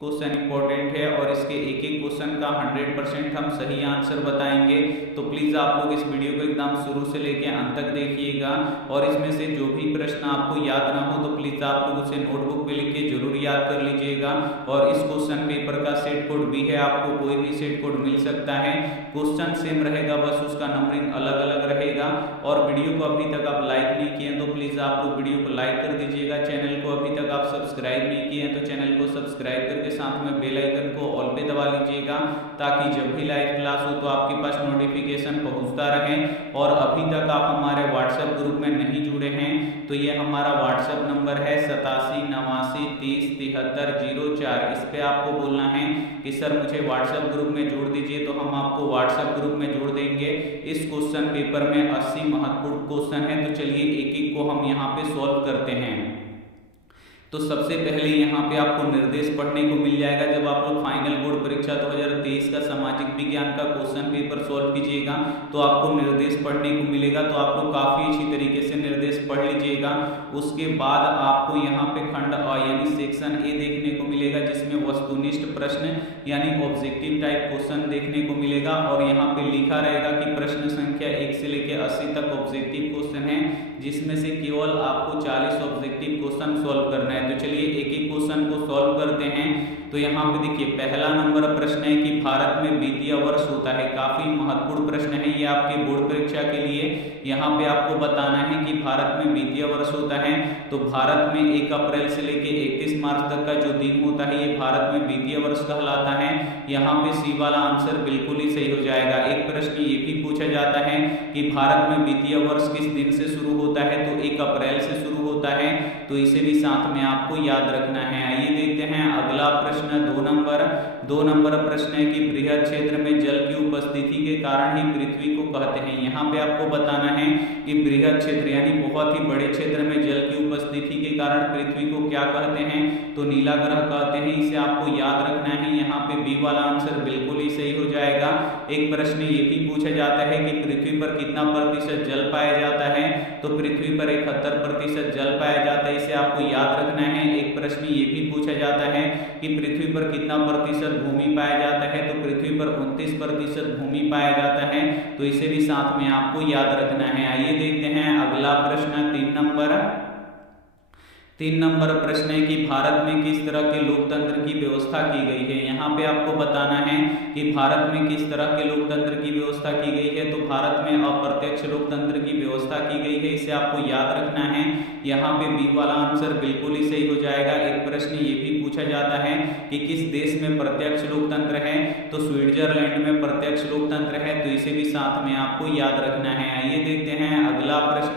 Question important है और इसके एक एक क्वेश्चन का 100% हम सही आंसर बताएंगे। तो प्लीज आप लोग इस वीडियो को एकदम शुरू से लेके अंत तक देखिएगा और इसमें से जो भी प्रश्न आपको याद ना हो तो प्लीज आप लोग उसे नोटबुक पे लिख के जरूर याद कर लीजिएगा। और इस क्वेश्चन पेपर का सेट कोड भी है, आपको कोई भी सेट कोड मिल सकता है। क्वेश्चन सेम रहेगा, बस उसका नंबरिंग अलग अलग रहेगा। और वीडियो को अभी तक आप लाइक नहीं किए तो प्लीज आप लोग वीडियो को लाइक कर दीजिएगा। चैनल को अभी तक आप सब्सक्राइब नहीं किए हैं तो चैनल को सब्सक्राइब करके साथ में बेल आइकन को ऑल पे दबा लीजिएगा, ताकि जब भी लाइव क्लास हो तो आपके पास नोटिफिकेशन पहुंचता रहे। और अभी तक आप हमारे व्हाट्सएप ग्रुप में नहीं जुड़े हैं तो ये हमारा व्हाट्सएप नंबर है 8789307304। इस पे आपको बोलना है कि सर मुझे व्हाट्सएप ग्रुप में जोड़ दीजिए, तो हम आपको व्हाट्सएप ग्रुप में जोड़ देंगे। इस क्वेश्चन पेपर में 80 महत्वपूर्ण क्वेश्चन है, तो चलिए एक एक को हम यहाँ पे सॉल्व करते हैं। तो सबसे पहले यहाँ पे आपको निर्देश पढ़ने को मिल जाएगा। जब आप लोग फाइनल बोर्ड परीक्षा 2023 का सामाजिक विज्ञान का क्वेश्चन पेपर सॉल्व कीजिएगा तो आपको निर्देश पढ़ने को मिलेगा, तो आप लोग काफी अच्छी तरीके से निर्देश पढ़ लीजिएगा। उसके बाद आपको यहाँ पे खंड अ यानी सेक्शन ए देखने को मिलेगा, जिसमें वस्तुनिष्ठ प्रश्न यानी ऑब्जेक्टिव टाइप क्वेश्चन देखने को मिलेगा। और यहाँ पे लिखा रहेगा कि प्रश्न संख्या 1 से लेकर 80 तक ऑब्जेक्टिव क्वेश्चन है, जिसमें से केवल आपको 40 ऑब्जेक्टिव क्वेश्चन सॉल्व करना है। तो चलिए एक एक क्वेश्चन को सॉल्व करते हैं। तो यहाँ पे देखिए पहला नंबर प्रश्न है कि भारत में वित्तीय वर्ष होता है। काफी महत्वपूर्ण प्रश्न है ये आपके बोर्ड परीक्षा के लिए। यहाँ पे आपको बताना है कि भारत में वित्तीय वर्ष होता है तो भारत में 1 अप्रैल से लेके 31 मार्च तक का जो दिन होता है ये भारत में वित्तीय वर्ष कहलाता है। यहाँ पे सी वाला आंसर बिल्कुल ही सही हो जाएगा। एक प्रश्न ये भी पूछा जाता है कि भारत में वित्तीय वर्ष किस दिन से शुरू होता है, तो 1 अप्रैल से शुरू होता है, तो इसे भी साथ में आपको याद रखना है। आइए देखते हैं अगला प्रश्न। 2 नंबर प्रश्न है कि बृहद क्षेत्र में जल की उपस्थिति के कारण ही पृथ्वी को कहते हैं। यहाँ पे आपको बताना है कि बृहद क्षेत्र यानी बहुत ही बड़े क्षेत्र में जल की उपस्थिति के कारण पृथ्वी को क्या कहते हैं, तो नीला ग्रह कहते हैं। इसे आपको याद रखना है। यहाँ पे बी वाला आंसर बिल्कुल ही सही हो जाएगा। एक प्रश्न ये भी पूछा जाता है कि पृथ्वी पर कितना प्रतिशत जल पाया जाता है, तो पृथ्वी पर 71% जल पाया जाता है। इसे आपको याद रखना है। एक प्रश्न ये भी पूछा जाता है कि पृथ्वी पर कितना प्रतिशत भूमि पाया जाता है, तो पृथ्वी पर 29% भूमि पाया जाता है, तो इसे भी साथ में आपको याद रखना है। आइए देखते हैं अगला प्रश्न। 3 नंबर प्रश्न है कि भारत में किस तरह के लोकतंत्र की व्यवस्था की गई है। यहाँ पे आपको बताना है कि भारत में किस तरह के लोकतंत्र की व्यवस्था की गई है, तो भारत में अप्रत्यक्ष लोकतंत्र की व्यवस्था की गई है। इसे आपको याद रखना है। यहाँ पे बी वाला आंसर बिल्कुल ही सही हो जाएगा। एक प्रश्न ये भी पूछा जाता है कि किस देश में प्रत्यक्ष लोकतंत्र है, तो स्विट्जरलैंड में प्रत्यक्ष लोकतंत्र है, तो इसे भी साथ में आपको याद रखना है। आइए देखते हैं अगला प्रश्न।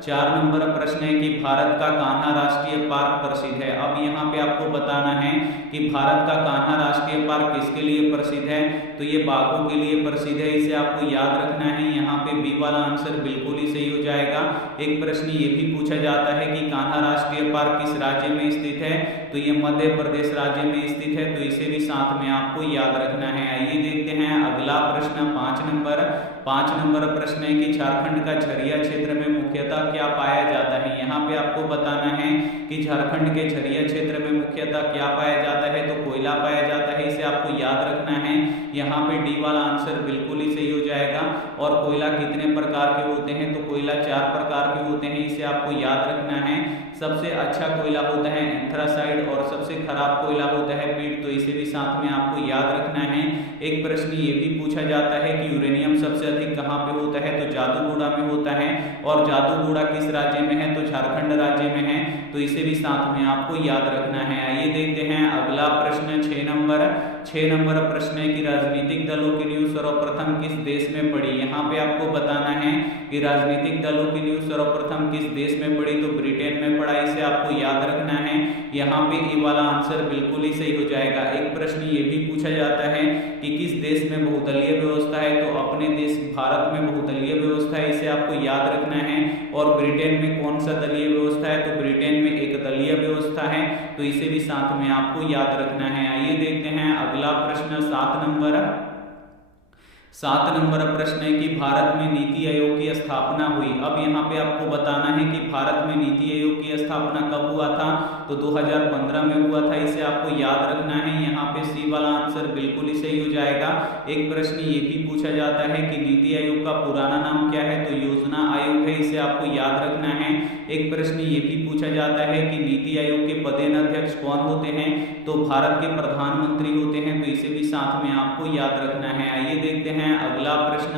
4 नंबर प्रश्न है कि भारत का कान्हा राष्ट्रीय पार्क प्रसिद्ध है। अब यहाँ पे आपको बताना है कि भारत का कान्हा राष्ट्रीय पार्क किसके लिए प्रसिद्ध है, तो ये बाघों के लिए प्रसिद्ध है। इसे आपको याद रखना है। यहाँ पे बी वाला आंसर बिल्कुल ही सही हो जाएगा। एक प्रश्न ये भी पूछा जाता है कि कान्हा राष्ट्रीय पार्क किस राज्य में स्थित है, तो ये मध्य प्रदेश राज्य में स्थित है, तो इसे भी साथ में आपको याद रखना है। आइए देखते हैं अगला प्रश्न। 5 नंबर प्रश्न है कि झारखंड का झरिया क्षेत्र में मुख्यतः क्या पाया जाता है। यहाँ पे आपको बताना है कि झारखंड के झरिया क्षेत्र में मुख्यतः क्या पाया जाता है, तो कोयला पाया जाता है। इसे आपको याद रखना है। यहाँ पे डी वाला आंसर बिल्कुल ही सही हो जाएगा। और कोयला कितने प्रकार के होते हैं, तो कोयला 4 प्रकार के होते हैं। इसे आपको याद रखना है। सबसे अच्छा कोयला होता है एंथ्रासाइड और सबसे खराब कोयला होता है पीट, तो इसे भी साथ में आपको याद रखना है। एक प्रश्न ये भी पूछा जाता है कि यूरेनियम सबसे अधिक कहाँ पे होता है, तो जादूगोड़ा में होता है। और जादूगोड़ा किस राज्य में है, तो झारखंड राज्य में है, तो इसे भी साथ में आपको याद रखना है। आइए देखते हैं अगला प्रश्न। 6 नंबर प्रश्न है कि राजनीतिक दलों की नींव सर्वप्रथम किस देश में पड़ी। यहाँ पे आपको बताना है कि राजनीतिक दलों की नींव सर्वप्रथम किस देश में पड़ी, तो ब्रिटेन में पड़ा। इसे आपको याद रखना है। यहाँ पे ए वाला आंसर बिल्कुल ही सही हो जाएगा। एक प्रश्न ये भी पूछा जाता है कि किस देश में बहुदलीय व्यवस्था है, तो अपने देश भारत में बहुदलीय व्यवस्था है। इसे आपको याद रखना है। और ब्रिटेन में कौन सा दलीय व्यवस्था है, तो ब्रिटेन में एक दलीय व्यवस्था है, तो इसे भी साथ में आपको याद रखना है। आइए देखते हैं अगला प्रश्न। 7 नंबर प्रश्न है कि भारत में नीति आयोग की स्थापना हुई। अब यहाँ पे आपको बताना है कि भारत में नीति आयोग की स्थापना कब हुआ था, तो 2015 में हुआ था। इसे आपको याद रखना है। यहाँ पे सी वाला आंसर बिल्कुल ही सही हो जाएगा। एक प्रश्न ये भी पूछा जाता है कि नीति आयोग का पुराना नाम क्या है, तो योजना आयोग है। इसे आपको याद रखना है। एक प्रश्न ये भी पूछा जाता है कि नीति आयोग के पदेन अध्यक्ष कौन होते हैं, तो भारत के प्रधानमंत्री होते हैं। तो इसे भी साथ में आपको याद रखना है। आइए देखते हैं अगला प्रश्न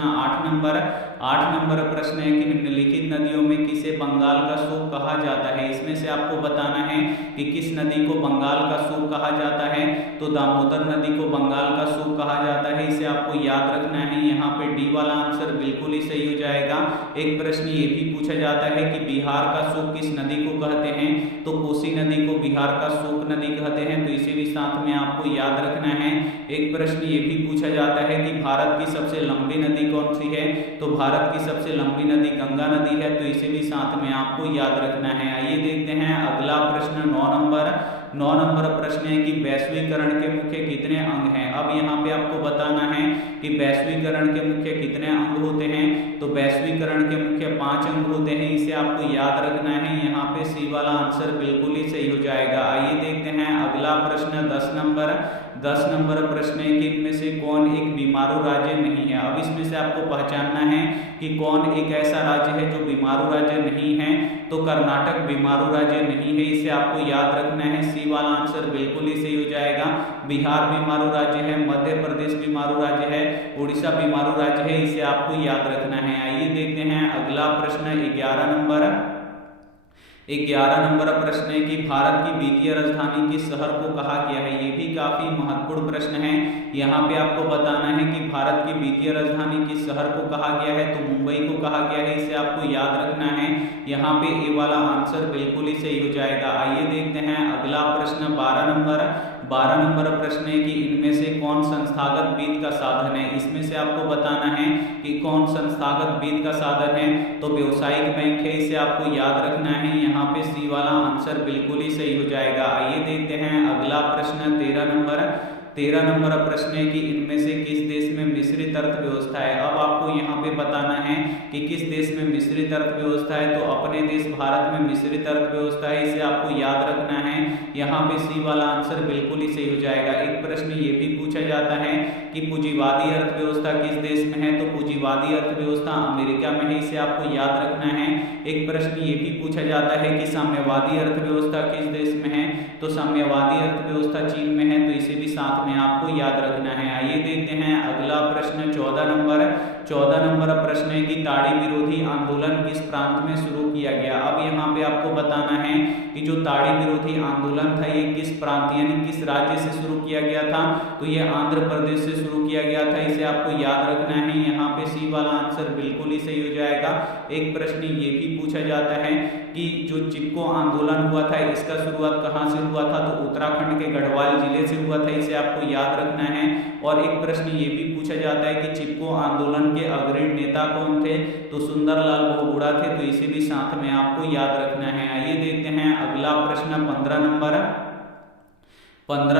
8 नंबर प्रश्न है कि निम्नलिखित नदियों में किसे बंगाल का सूप कहा जाता है। इसमें से आपको बताना है कि किस नदी को बंगाल का सूप कहा जाता है, तो दामोदर नदी को बंगाल का सूप कहा जाता है। इसे आपको याद रखना है। यहाँ पे डी वाला आंसर बिल्कुल ही सही हो जाएगा। एक प्रश्न ये भी पूछा जाता है कि बिहार का सूप किस नदी को कहते हैं, तो कोसी नदी को बिहार का सूप नदी कहते हैं। तो इसे भी साथ में आपको याद रखना है। एक प्रश्न ये भी पूछा जाता है कि भारत की सबसे लंबी नदी कौन सी है, तो भारत की सबसे लंबी नदी गंगा नदी है। तो इसे भी साथ में आपको याद रखना है। आइए देखते हैं अगला प्रश्न 9 नंबर प्रश्न है कि वैश्वीकरण के मुख्य कितने अंग हैं। अब यहाँ पे आपको बताना है कि वैश्वीकरण के मुख्य कितने अंग होते हैं, तो वैश्वीकरण के मुख्य 5 अंग होते हैं। इसे आपको याद रखना है। यहाँ पे सी वाला आंसर बिल्कुल ही सही हो जाएगा। आइए देखते हैं अगला प्रश्न 10 नंबर प्रश्न है कि इनमें से कौन एक बीमारू राज्य नहीं है। अब इसमें से आपको पहचानना है कि कौन एक ऐसा राज्य है जो बीमारू राज्य नहीं है, तो कर्नाटक बीमारू राज्य नहीं है। इसे आपको याद रखना है। सी वाला आंसर बिल्कुल ही सही हो जाएगा। बिहार बीमारू राज्य है, मध्य प्रदेश बीमारू राज्य है, उड़ीसा बीमारू राज्य है। इसे आपको याद रखना है। आइए देखते हैं अगला प्रश्न 11 नंबर प्रश्न है कि भारत की वित्तीय राजधानी किस शहर को कहा गया है। ये भी काफी महत्वपूर्ण प्रश्न है। यहाँ पे आपको बताना है कि भारत की वित्तीय राजधानी किस शहर को कहा गया है, तो मुंबई को कहा गया है। इसे आपको याद रखना है। यहाँ पे ए वाला आंसर बिल्कुल ही सही हो जाएगा। आइए देखते हैं अगला प्रश्न 12 नंबर प्रश्न है कि इनमें से कौन संस्थागत वित्त का साधन है। इसमें से आपको बताना है कि कौन संस्थागत वित्त का साधन है, तो व्यावसायिक बैंक है। इसे आपको याद रखना है। यहाँ पे सी वाला आंसर बिल्कुल ही सही हो जाएगा। आइए देखते हैं अगला प्रश्न 13 नंबर प्रश्न है कि इनमें से किस देश में मिश्रित अर्थव्यवस्था है। अब आपको यहाँ पे बताना है कि किस देश में मिश्रित अर्थव्यवस्था है, तो अपने देश भारत में मिश्रित अर्थव्यवस्था है। इसे आपको याद रखना है। यहाँ पे सी वाला आंसर बिल्कुल ही सही हो जाएगा। एक प्रश्न ये भी पूछा जाता है कि पूंजीवादी अर्थव्यवस्था किस देश में है, तो पूंजीवादी अर्थव्यवस्था अमेरिका में है। इसे आपको याद रखना है। एक प्रश्न ये भी पूछा जाता है कि साम्यवादी अर्थव्यवस्था किस देश में है, तो साम्यवादी अर्थव्यवस्था चीन में है। तो इसे भी साथ में आपको याद रखना है। आइए देखते हैं अगला प्रश्न 14 नंबर प्रश्न है कि ताड़ी विरोधी आंदोलन किस प्रांत में शुरू किया गया। अब यहाँ पे आपको बताना है कि जो ताड़ी विरोधी आंदोलन था ये किस प्रांत यानी किस राज्य से शुरू किया गया था, तो ये आंध्र प्रदेश से शुरू किया गया था। इसे आपको याद रखना है। यहाँ पे सी वाला आंसर बिल्कुल ही सही हो जाएगा। एक प्रश्न ये भी पूछा जाता है कि जो चिपको आंदोलन हुआ था इसका शुरुआत कहाँ से हुआ था, तो उत्तराखंड के गढ़वाल जिले से हुआ था। इसे आपको याद रखना है। और एक प्रश्न ये भी पूछा जाता है कि चिपको आंदोलन के अग्रणी नेता कौन थे, तो सुंदरलाल बहुगुणा थे। तो इसे भी साथ में आपको याद रखना है। आइए देखते हैं अगला प्रश्न 15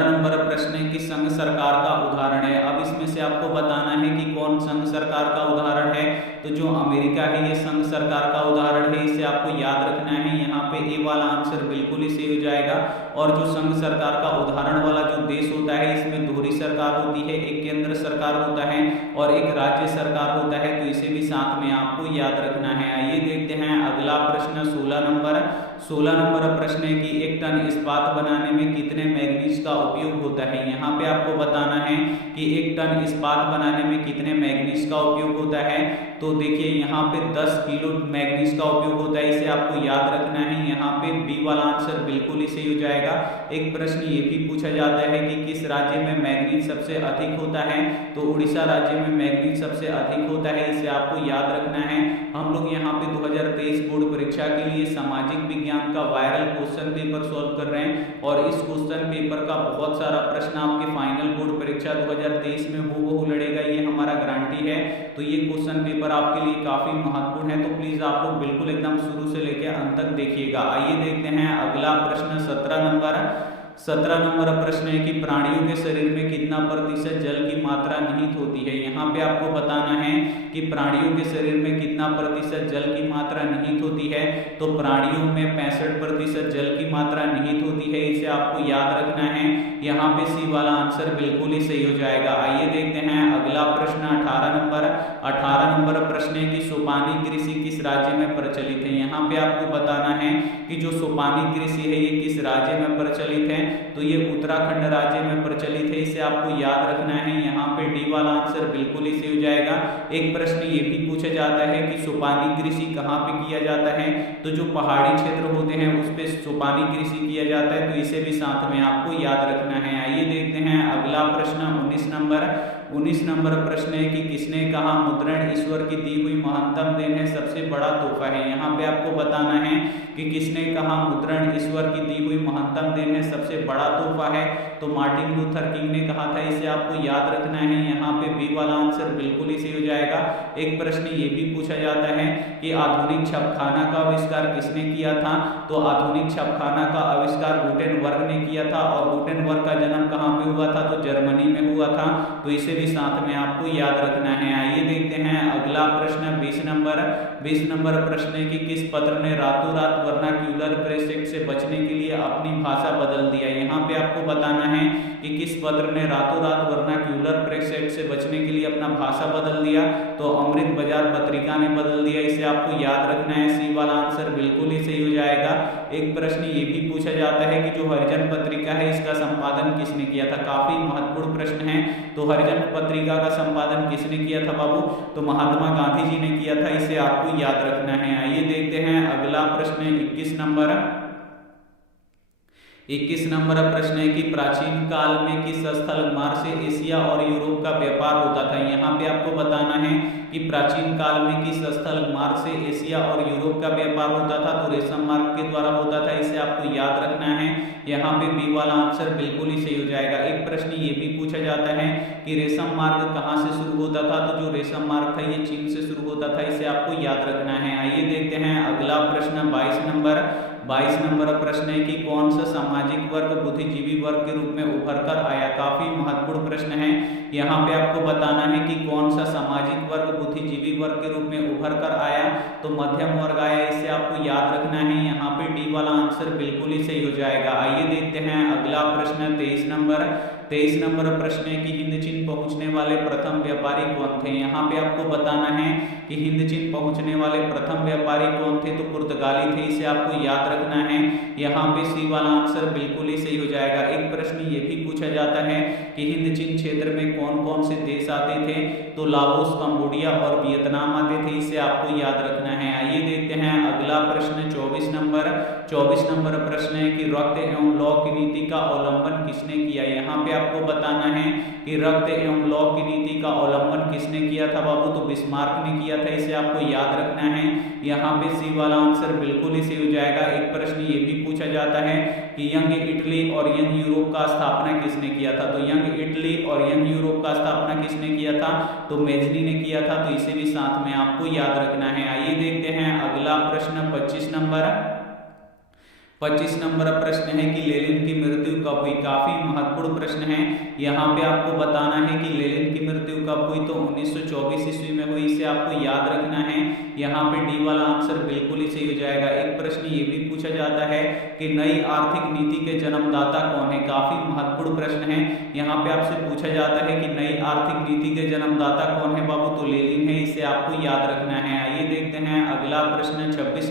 नंबर प्रश्न है कि संघ सरकार का उदाहरण है। अब इसमें से आपको बताना है कि कौन संघ सरकार का उदाहरण है, तो जो अमेरिका है ये संघ सरकार का उदाहरण है। इसे आपको याद रखना है। यहाँ पे ए वाला आंसर बिल्कुल ही सही हो जाएगा। और जो संघ सरकार का उदाहरण वाला जो देश होता है इसमें दोहरी सरकार होती है, एक केंद्र सरकार होता है और एक राज्य सरकार होता है। तो इसे भी साथ में आपको याद रखना है। आइए देखते हैं अगला प्रश्न 16 नंबर प्रश्न है कि 1 टन इस्पात बनाने में कितने मैग्नीज का उपयोग होता है। यहाँ पे आपको बताना है कि 1 टन इस्पात बनाने में कितने मैग्नीज का उपयोग होता है, तो देखिए यहाँ पे 10 किलो मैग्नीज का उपयोग होता है। इसे आपको याद रखना है। यहाँ पे बी वाला आंसर बिल्कुल ही सही हो जाएगा। एक प्रश्न ये भी पूछा जाता है कि किस राज्य में मैग्नीज सबसे अधिक होता है, तो उड़ीसा राज्य में मैग्नीज सबसे अधिक होता है। इसे आपको याद रखना है। हम लोग यहाँ पे 2023 बोर्ड परीक्षा के लिए सामाजिक विज्ञान का वायरल क्वेश्चन पेपर सॉल्व कर रहे हैं और इस क्वेश्चन पेपर का बहुत सारा प्रश्न आपके फाइनल बोर्ड परीक्षा 2023 में हूबहू लड़ेगा, ये हमारा गारंटी है। तो ये क्वेश्चन पेपर आपके लिए काफी महत्वपूर्ण है। तो प्लीज आप लोग बिल्कुल एकदम शुरू से लेकर अंत तक देखिएगा। आइए देखते हैं अगला प्रश्न 17 17 नंबर प्रश्न है कि प्राणियों के शरीर में कितना प्रतिशत जल की मात्रा निहित होती है। यहाँ पे आपको बताना है कि प्राणियों के शरीर में कितना प्रतिशत जल की मात्रा निहित होती है। तो प्राणियों में 65% जल की मात्रा निहित होती है, इसे आपको याद रखना है। यहाँ पे सी वाला आंसर बिल्कुल ही सही हो जाएगा। आइए देखते हैं अगला प्रश्न 18 नंबर प्रश्न है कि सोपानी कृषि किस राज्य में प्रचलित है। यहाँ पे आपको बताना है कि जो सोपानी कृषि है ये किस राज्य में प्रचलित है। तो ये उत्तराखंड राज्य में प्रचलित है, इसे आपको याद रखना है। यहाँ पे डी वाला आंसर बिल्कुल ही सही हो जाएगा। एक प्रश्न ये भी पूछा जाता है कि सोपानी कृषि कहाँ पे किया जाता है। तो जो पहाड़ी क्षेत्र होते हैं उस पे सोपानी कृषि किया जाता है, तो इसे भी साथ में आपको याद रखना है। आइए देखते हैं अगला प्रश्न 19 नंबर प्रश्न है कि किसने कहा मुद्रण ईश्वर की दी हुई महत्तम देन है, सबसे बड़ा तोहफा है। यहाँ पे आपको बताना है कि किसने कहा मुद्रण ईश्वर की दी हुई महत्तम देन है, सबसे बड़ा तोहफा है। तो मार्टिन लूथर किंग ने कहा था, इसे आपको याद रखना है। यहाँ पे बी वाला आंसर बिल्कुल ही सही हो जाएगा। एक प्रश्न ये भी पूछा जाता है कि आधुनिक छापखाना का आविष्कार किसने किया था। तो आधुनिक छापखाना का आविष्कार गुटेनबर्ग ने किया था, और गुटेनबर्ग का जन्म कहाँ पे हुआ था, तो जर्मनी में हुआ था। तो इसे भी साथ में आपको याद रखना है। आइए देखते हैं अगला प्रश्न 20 नंबर प्रश्न है कि किस पत्र ने रातों रात वर्नाक्यूलर प्रेस एक्ट से बचने के लिए अपनी भाषा बदल दिया। यहाँ पे आपको बताना है कि किस पत्र ने रातों रात वर्नाक्यूलर प्रेस एक्ट से बचने के लिए अपना भाषा बदल दिया। तो अमृत बाजार पत्रिका ने बदल दिया, इसे आपको याद रखना है। सी वाला आंसर बिल्कुल ही सही हो जाएगा। एक प्रश्न ये भी पूछा जाता है कि जो हरिजन पत्रिका है इसका संपादन किसने किया था। काफी महत्वपूर्ण प्रश्न है। तो हरिजन पत्रिका का संपादन किसने किया था बाबू, तो महात्मा गांधी जी ने किया था, इसे आपको याद रखना है। आइए देखते हैं अगला प्रश्न 21 नंबर प्रश्न है कि प्राचीन काल में किस स्थल मार्ग से एशिया और यूरोप का व्यापार होता था। यहाँ पे आपको बताना है कि प्राचीन काल में किस स्थल मार्ग से एशिया और यूरोप का व्यापार होता था। तो रेशम मार्ग के द्वारा होता था, इसे आपको याद रखना है। यहाँ पे बी वाला आंसर बिल्कुल ही सही हो जाएगा। एक प्रश्न ये भी पूछा जाता है कि रेशम मार्ग कहाँ से शुरू होता था। तो जो रेशम मार्ग था ये चीन से शुरू होता था, इसे आपको याद रखना है। आइए देखते हैं अगला प्रश्न 22 नंबर प्रश्न है कि कौन सा सामाजिक वर्ग बुद्धिजीवी वर्ग के रूप में उभर कर आया। काफी महत्वपूर्ण प्रश्न है। यहाँ पे आपको बताना है कि कौन सा सामाजिक वर्ग बुद्धिजीवी वर्ग के रूप में उभर कर आया। तो मध्यम वर्ग आया, इसे आपको याद रखना है। यहाँ पे डी वाला आंसर बिल्कुल ही सही हो जाएगा। आइए देखते हैं अगला प्रश्न 23 नंबर प्रश्न है कि हिंद चीन पहुंचने वाले प्रथम व्यापारी कौन थे। यहाँ पे आपको बताना है कि हिंद चीन पहुंचने वाले प्रथम व्यापारी कौन थे। तो पुर्तगाली थे, इसे आपको याद रखना है। यहाँ पे सी वाला आंसर बिल्कुल ही सही हो जाएगा। एक प्रश्न ये भी पूछा जाता है कि हिंद चीन क्षेत्र में कौन कौन से देश आते थे। तो लाओस, कंबोडिया और वियतनाम आते थे, इसे आपको याद रखना है। आइए देखते हैं अगला प्रश्न 24 नंबर प्रश्न है कि रक्त एवं लौ की नीति का अवलंबन किसने किया। यहाँ पे आपको बताना है कि रक्त एवं लौ की नीति का अवलंबन किसने किया था बाबू। तो बिस्मार्क ने किया था, इसे आपको याद रखना है। यहाँ पे सी वाला आंसर बिल्कुल ही सही हो जाएगा। एक प्रश्न ये भी पूछा जाता है कि यंग इटली और यंग यूरोप का स्थापना किसने किया था। तो यंग इटली और यंग यूरोप का स्थापना किसने किया था। तो मेजनी ने किया था, तो इसे भी साथ में आपको याद रखना है। आइए देखते हैं अगला प्रश्न 25 नंबर प्रश्न है कि लेनिन की मृत्यु कब हुई। काफी महत्वपूर्ण प्रश्न है। यहाँ पे आपको बताना है कि लेनिन की मृत्यु कब हुई। तो 1924 ईस्वी में हुई, इसे आपको याद रखना है। यहाँ पे डी वाला आंसर बिल्कुल ही सही हो जाएगा। एक प्रश्न ये भी पूछा जाता है कि नई आर्थिक नीति के जन्मदाता कौन है। काफी महत्वपूर्ण प्रश्न है। यहाँ पे आपसे पूछा जाता है कि नई आर्थिक नीति के जन्मदाता कौन है बाबू। तो लेनिन है, इसे आपको याद रखना है। आइए देखते हैं अगला प्रश्न 26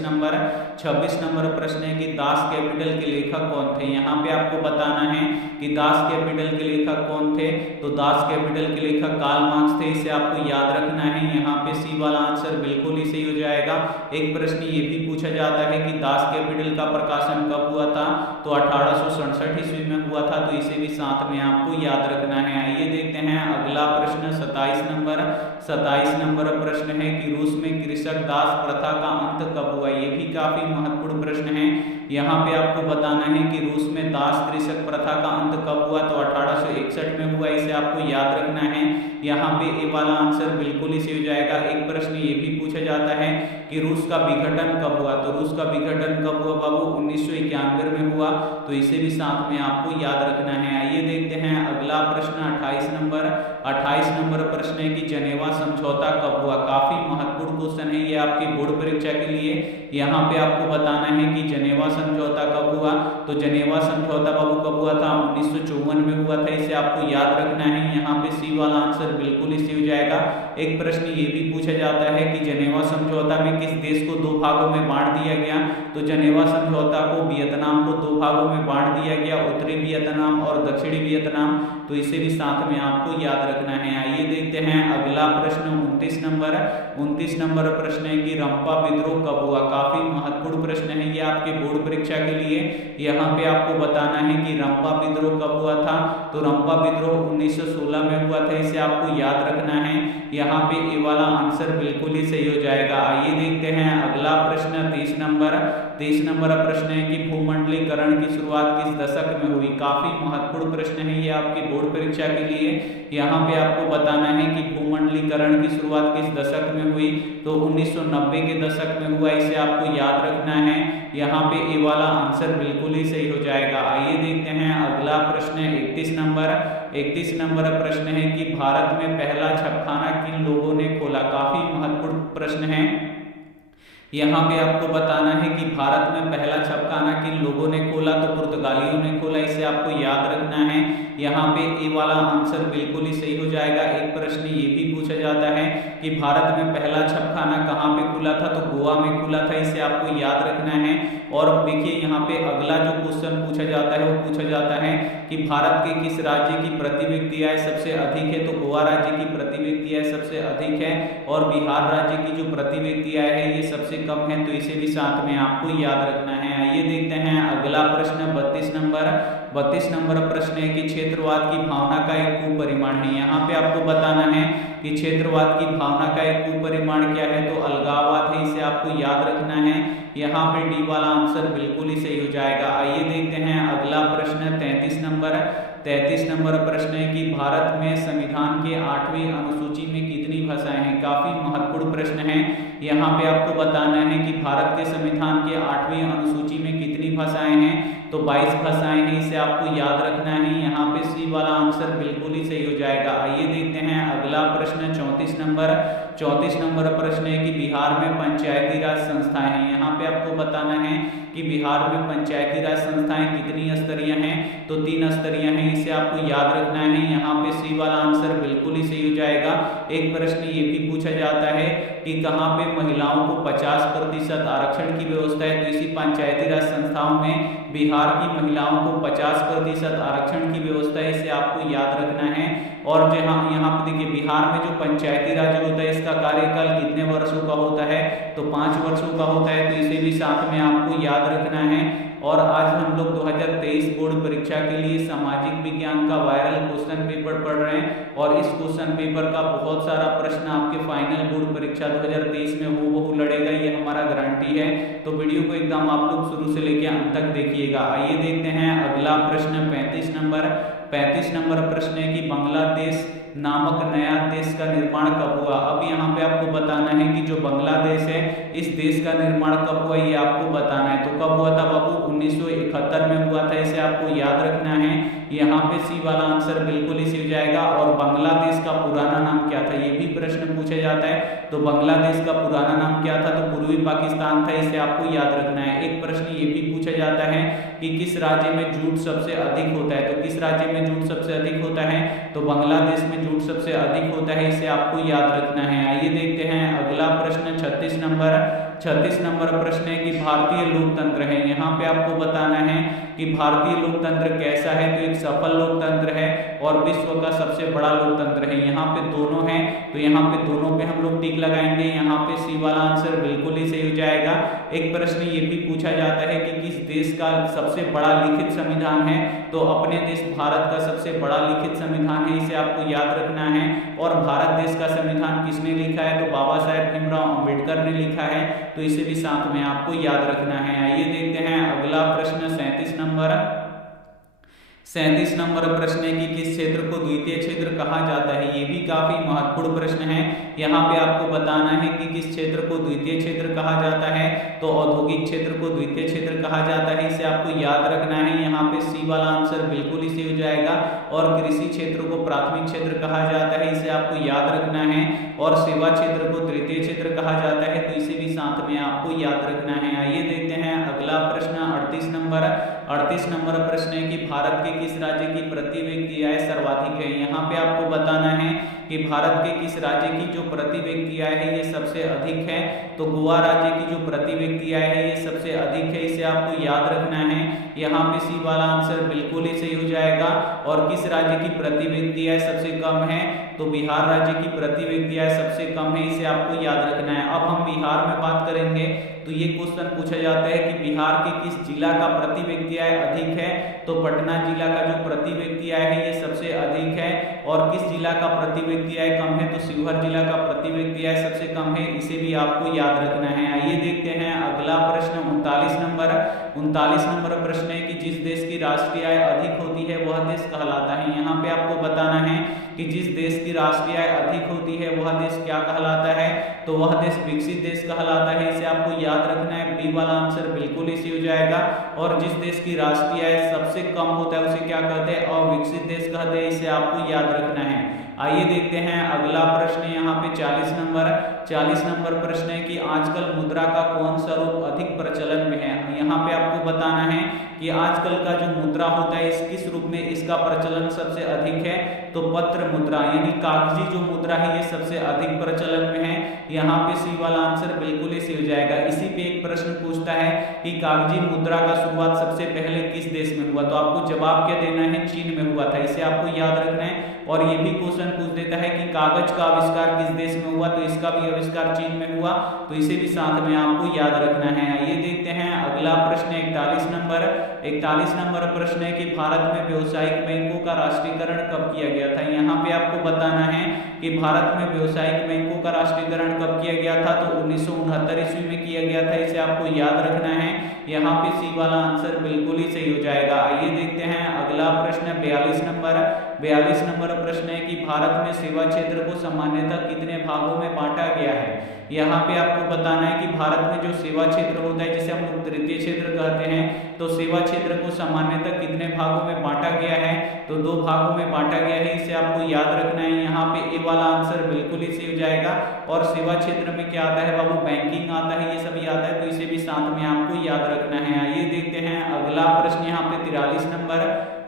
नंबर प्रश्न है कि दास कैपिटल के लेखक कौन थे। यहाँ पे आपको बताना है कि दास कैपिटल के लेखक कौन थे। तो दास कैपिटल के लेखक कार्ल मार्क्स थे, इसे आपको याद रखना है। यहाँ पे सी वाला आंसर बिल्कुल ही सही हो जाएगा। एक प्रश्न ये भी पूछा जाता है कि दास कैपिटल का प्रकाशन कब हुआ था। तो 1867 ईस्वी में हुआ था, तो इसे भी साथ में आपको याद रखना है। आइए देखते हैं अगला प्रश्न 27 नंबर प्रश्न है कि रूस में कृषक दास प्रथा का अंत कब हुआ। ये भी काफी महत्वपूर्ण प्रश्न है। यहाँ पे आपको बताना है कि रूस में दास त्रिशक प्रथा का अंत कब हुआ, तो 1861 में हुआ, इसे आपको याद रखना है। यहाँ पे ए वाला आंसर बिल्कुल ही सही हो जाएगा। एक प्रश्न ये भी पूछा जाता है कि रूस का विघटन कब हुआ, तो रूस का विघटन कब हुआ बाबू, 1991 में हुआ, तो इसे भी साथ में आपको याद रखना है। आइए देखते हैं अगला प्रश्न 28 नंबर प्रश्न है कि जनेवा समझौता कब हुआ। काफी महत्वपूर्ण क्वेश्चन है ये आपकी बोर्ड परीक्षा के लिए। यहाँ पे आपको बताना है कि जनेवा समझौता कब हुआ, तो जनेवा समझौता बाबू कब हुआ था, 1954 में हुआ था, इसे आपको याद रखना है। यहाँ पे सी वाला आंसर बिल्कुल ही सही हो जाएगा। एक प्रश्न ये भी पूछा जाता है कि जनेवा समझौता में किस देश को दो भागों में बांट दिया गया, तो जनेवा समझौता को वियतनाम को दो भागों में बांट दिया गया, उत्तरी वियतनाम और दक्षिणी वियतनाम, तो इसे भी साथ में आपको याद रखना है। आइए देखते हैं अगला प्रश्न 29 नंबर प्रश्न है कि रंपा विद्रोह कब हुआ। काफी महत्वपूर्ण प्रश्न है ये आपके बोर्ड परीक्षा के लिए। यहाँ पे आपको बताना है कि रंपा विद्रोह कब हुआ था, तो रंपा विद्रोह 1916 में हुआ था, इसे आपको याद रखना है। यहाँ पे ए वाला आंसर बिल्कुल ही सही हो जाएगा। आइए देखते हैं अगला प्रश्न 30 नंबर प्रश्न है कि भूमंडलीकरण की शुरुआत किस दशक में हुई। काफी महत्वपूर्ण प्रश्न है ये आपकी बोर्ड परीक्षा के लिए। यहाँ पे आपको बताना है कि भूमंडलीकरण की शुरुआत किस दशक में हुई, तो 1990 के दशक में हुआ, इसे आपको याद रखना है। यहाँ पे ए वाला आंसर बिल्कुल ही सही हो जाएगा। आइए देखते हैं अगला प्रश्न 31 नंबर प्रश्न है कि भारत में पहला छपखाना किन लोगों ने खोला। काफी महत्वपूर्ण प्रश्न है। यहाँ पे आपको बताना है कि भारत में पहला छपखाना किन लोगों ने खोला, तो पुर्तगालियों ने खोला, इसे आपको याद रखना है। यहाँ पे ए वाला आंसर बिल्कुल ही सही हो जाएगा। एक प्रश्न ये भी पूछा जाता है कि भारत में पहला छपखाना कहाँ पे खुला था, तो गोवा में खुला था, इसे आपको याद रखना है। और देखिए यहाँ पे अगला जो क्वेश्चन पूछा जाता है वो पूछा जाता है कि भारत के किस राज्य की प्रति व्यक्ति आय सबसे अधिक है, तो गोवा राज्य की प्रति व्यक्ति आय सबसे अधिक है और बिहार राज्य की जो प्रति व्यक्ति आय है ये सबसे कम है, तो इसे भी साथ में आपको याद रखना है। आइए देखते हैं अगला प्रश्न 32 नंबर प्रश्न है कि क्षेत्रवाद की भावना का एक कुपरिमाण है। यहाँ पे आपको बताना है कि क्षेत्रवाद की भावना का एक कुपरिमाण क्या है, तो अलगाववाद है, इसे आपको याद रखना है। यहाँ पे डी वाला आंसर बिल्कुल ही सही हो जाएगा। आइए देखते हैं अगला प्रश्न 33 नंबर प्रश्न है कि भारत में संविधान के 8वीं अनुसूची में कितनी भाषाएं हैं। काफी महत्वपूर्ण प्रश्न है। यहाँ पे आपको बताना है कि भारत के संविधान के 8वीं अनुसूची में कितनी भाषाएं हैं, तो 22 भाषाएं हैं, इसे आपको याद रखना है। यहाँ पे सी वाला आंसर बिल्कुल ही सही हो जाएगा। आइए देखते हैं अगला प्रश्न 34 नंबर प्रश्न है कि बिहार में पंचायती राज संस्थाएं हैं। यहाँ पे आपको बताना है कि बिहार में पंचायती राज संस्थाएं कितनी स्तरीय हैं, तो 3 स्तरीय हैं, इसे आपको याद रखना है। यहाँ पे सी वाला आंसर बिल्कुल ही सही हो जाएगा। एक प्रश्न ये भी पूछा जाता है कि कहाँ पे महिलाओं को 50% आरक्षण की व्यवस्था है, तो इसी पंचायती राज संस्थाओं में बिहार की महिलाओं को 50% आरक्षण की व्यवस्था है, इसे आपको याद रखना है। और जहाँ यहाँ पे देखिए बिहार में जो पंचायती राज होता है इसका कार्यकाल कितने वर्षों का होता है, तो 5 वर्षों का होता है, तो इसे भी साथ में आपको याद रखना है। और आज हम लोग 2023 बोर्ड परीक्षा के लिए सामाजिक विज्ञान का वायरल क्वेश्चन पेपर पढ़ रहे हैं और इस क्वेश्चन पेपर का बहुत सारा प्रश्न आपके फाइनल बोर्ड परीक्षा 2023 में हूबहू लड़ेगा, ये हमारा गारंटी है। तो वीडियो को एकदम आप लोग शुरू से लेकर अंत तक देखिएगा। आइए देखते हैं अगला प्रश्न 35 नंबर प्रश्न है कि बांग्लादेश नामक नया देश का निर्माण कब हुआ। अब यहाँ पे आपको बताना है कि जो बांग्लादेश है इस देश का निर्माण कब हुआ, ये आपको बताना है। तो कब हुआ था बाबू, 1971 में हुआ था, इसे आपको याद रखना है। यहाँ पे सी वाला आंसर बिल्कुल ही सही हो जाएगा। और बांग्लादेश का पुराना नाम क्या था, ये भी प्रश्न पूछा जाता है। तो बांग्लादेश का पुराना नाम क्या था, तो पूर्वी पाकिस्तान था, इसे आपको याद रखना है। एक प्रश्न ये भी पूछा जाता है कि किस राज्य में जूट सबसे अधिक होता है, तो किस राज्य में जूट सबसे अधिक होता है, तो बांग्लादेश में जूट सबसे अधिक होता है, इसे आपको याद रखना है। आइए देखते हैं अगला प्रश्न 36 नंबर प्रश्न है कि भारतीय लोकतंत्र है। यहाँ पे आपको बताना है कि भारतीय लोकतंत्र कैसा है, तो एक सफल लोकतंत्र है और विश्व का सबसे बड़ा लोकतंत्र है। यहाँ पे दोनों हैं, तो यहाँ पे दोनों पे हम लोग टिक लगाएंगे। यहाँ पे सी वाला आंसर बिल्कुल ही सही हो जाएगा। एक प्रश्न ये भी पूछा जाता है कि किस देश का सबसे बड़ा लिखित संविधान है, तो अपने देश भारत का सबसे बड़ा लिखित संविधान है, इसे आपको याद रखना है। और भारत देश का संविधान किसने लिखा है, तो बाबा साहेब भीमराव अम्बेडकर ने लिखा है, तो इसे भी साथ में आपको याद रखना है। आइए देखते हैं अगला 37 नंबर प्रश्न है कि किस क्षेत्र को द्वितीय क्षेत्र कहा जाता है। ये भी काफी महत्वपूर्ण प्रश्न है। यहाँ पे आपको बताना है कि किस क्षेत्र को द्वितीय क्षेत्र कहा जाता है। तो औद्योगिक क्षेत्र को द्वितीय क्षेत्र कहा जाता है, इसे आपको याद रखना है। यहाँ पे सी वाला आंसर बिल्कुल इसे हो जाएगा। और कृषि क्षेत्र को प्राथमिक क्षेत्र कहा जाता है, इसे आपको याद रखना है। और सेवा क्षेत्र को तृतीय क्षेत्र कहा जाता है, तो इसे भी साथ में आपको याद रखना है। आइए देखते हैं अगला प्रश्न 38 नंबर प्रश्न है कि भारत के किस राज्य की प्रति व्यक्ति आय सर्वाधिक है। यहाँ पे आपको बताना है कि भारत के किस राज्य की जो प्रति व्यक्ति आय है ये सबसे अधिक है। तो गोवा राज्य की जो प्रति व्यक्ति आय है ये सबसे अधिक है, इसे आपको याद रखना है। यहाँ पे सी वाला आंसर बिल्कुल ही सही हो जाएगा। और किस राज्य की प्रति व्यक्ति आय सबसे कम है, तो बिहार राज्य की प्रति व्यक्ति आय सबसे कम है, इसे आपको याद रखना है। अब हम बिहार में बात करेंगे तो ये क्वेश्चन पूछा जाता है कि बिहार के किस जिला का प्रति व्यक्ति आय अधिक है। तो पटना जिला का जो प्रति व्यक्ति आय है ये सबसे अधिक है। और किस जिला का प्रति व्यक्ति आय कम है, तो शिवहर जिला का प्रति व्यक्ति आय सबसे कम है, इसे भी आपको याद रखना है। आइए देखते हैं अगला प्रश्न 39 नंबर प्रश्न है कि जिस देश की राष्ट्रीय आय अधिक होती है वह देश कहलाता है। यहाँ पे आपको बताना है कि जिस देश की राष्ट्रीय आय अधिक होती है वह देश क्या कहलाता है, तो वह देश विकसित देश कहलाता है, इसे आपको याद रखना है। बी वाला आंसर बिल्कुल इसी हो जाएगा। और जिस देश की राष्ट्रीय आय सबसे कम होता है उसे क्या कहते हैं, अविकसित देश कहते हैं, इसे आपको याद रखना है। आइए देखते हैं अगला प्रश्न यहाँ पे 40 नंबर प्रश्न है कि आजकल मुद्रा का कौन सा रूप अधिक प्रचलन में है। यहाँ पे आपको बताना है कि आजकल का जो मुद्रा होता है इस किस रूप में इसका प्रचलन सबसे अधिक है, तो पत्र मुद्रा यानी कागजी जो मुद्रा है ये सबसे अधिक प्रचलन में है। यहाँ पे सी वाला आंसर बिल्कुल ही सही हो जाएगा। इसी पे एक प्रश्न पूछता है कि कागजी मुद्रा का शुरुआत सबसे पहले किस देश में हुआ, तो आपको जवाब क्या देना है, चीन में हुआ था, इसे आपको याद रखना है। और ये भी क्वेश्चन पूछ देता है कि कागज का आविष्कार किस देश में हुआ, तो इसका भी आविष्कार चीन में हुआ, तो इसे भी साथ में आपको याद रखना है। आइए देखते हैं अगला प्रश्न 41 नंबर प्रश्न है कि भारत में व्यावसायिक बैंकों का राष्ट्रीयकरण कब किया गया था। यहाँ पे आपको बताना है कि भारत में व्यावसायिक बैंकों का राष्ट्रीयकरण कब किया गया था, तो 1969 ईस्वी में किया गया था, इसे आपको याद रखना है। यहाँ पे सी वाला आंसर बिल्कुल ही सही हो जाएगा। आइए देखते हैं अगला प्रश्न 42 नंबर प्रश्न है कि भारत में सेवा क्षेत्र को सामान्यतः कितने भागों में बांटा गया है। यहाँ पे आपको बताना है कि भारत में जो सेवा क्षेत्र होता है जिसे हम लोग तृतीय क्षेत्र कहते हैं, तो सेवा क्षेत्र को सामान्यतः कितने भागों में बांटा गया है, तो 2 भागों में बांटा गया है, इसे आपको याद रखना है। यहाँ पे ए वाला आंसर बिल्कुल ही सही हो जाएगा। और सेवा क्षेत्र में क्या आता है बाबू, बैंकिंग आता है, ये सभी आता है, तो इसे भी साथ में आपको याद रखना है। आइए देखते हैं अगला प्रश्न यहाँ पे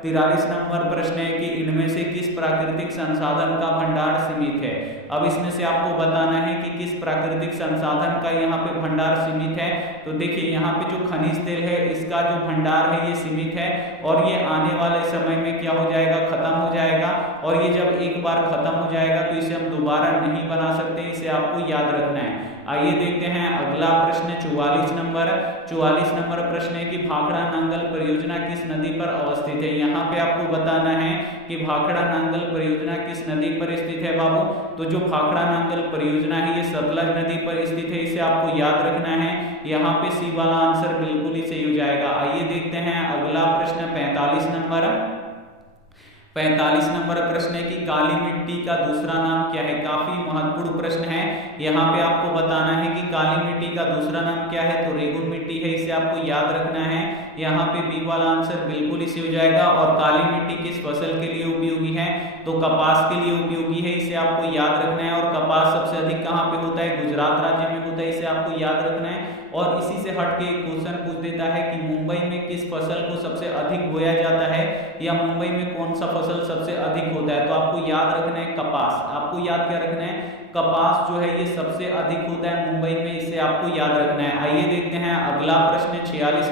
43 नंबर प्रश्न है कि इनमें से किस प्राकृतिक संसाधन का भंडार सीमित है। अब इसमें से आपको बताना है कि किस प्राकृतिक संसाधन का यहाँ पे भंडार सीमित है। तो देखिए यहाँ पे जो खनिज तेल है इसका जो भंडार है ये सीमित है, और ये आने वाले समय में क्या हो जाएगा, खत्म हो जाएगा। और ये जब एक बार खत्म हो जाएगा तो इसे हम दोबारा नहीं बना सकते, इसे आपको याद रखना है। आइए देखते हैं अगला प्रश्न 44 नंबर प्रश्न है कि भाखड़ा नांगल परियोजना किस नदी पर अवस्थित है। यहाँ पे आपको बताना है कि भाखड़ा नांगल परियोजना किस नदी पर स्थित है बाबू, तो जो भाखड़ा नांगल परियोजना है ये सतलज नदी पर स्थित है, इसे आपको याद रखना है। यहाँ पे सी वाला आंसर बिल्कुल ही सही हो जाएगा। आइए देखते हैं अगला प्रश्न 45 नंबर प्रश्न है कि काली मिट्टी का दूसरा नाम क्या है। काफी महत्वपूर्ण प्रश्न है। यहाँ पे आपको बताना है कि काली मिट्टी का दूसरा नाम क्या है, तो रेगुन मिट्टी है, इसे आपको याद रखना है। यहाँ पे बी वाला आंसर बिल्कुल इसी हो जाएगा। और काली मिट्टी किस फसल के लिए उपयोगी है, तो कपास के लिए उपयोगी है, इसे आपको याद रखना है। और कपास सबसे अधिक कहाँ पे होता है, गुजरात राज्य में होता है, इसे आपको याद रखना है। और इसी से हटके एक क्वेश्चन पूछ देता है कि मुंबई में किस फसल को सबसे अधिक बोया जाता है, या मुंबई में कौन सा फसल सबसे अधिक होता है, तो आपको याद रखना है कपास। आपको याद क्या रखना है, कपास जो है ये सबसे अधिक होता है मुंबई में, इसे आपको याद रखना है। आइए देखते हैं अगला प्रश्न 46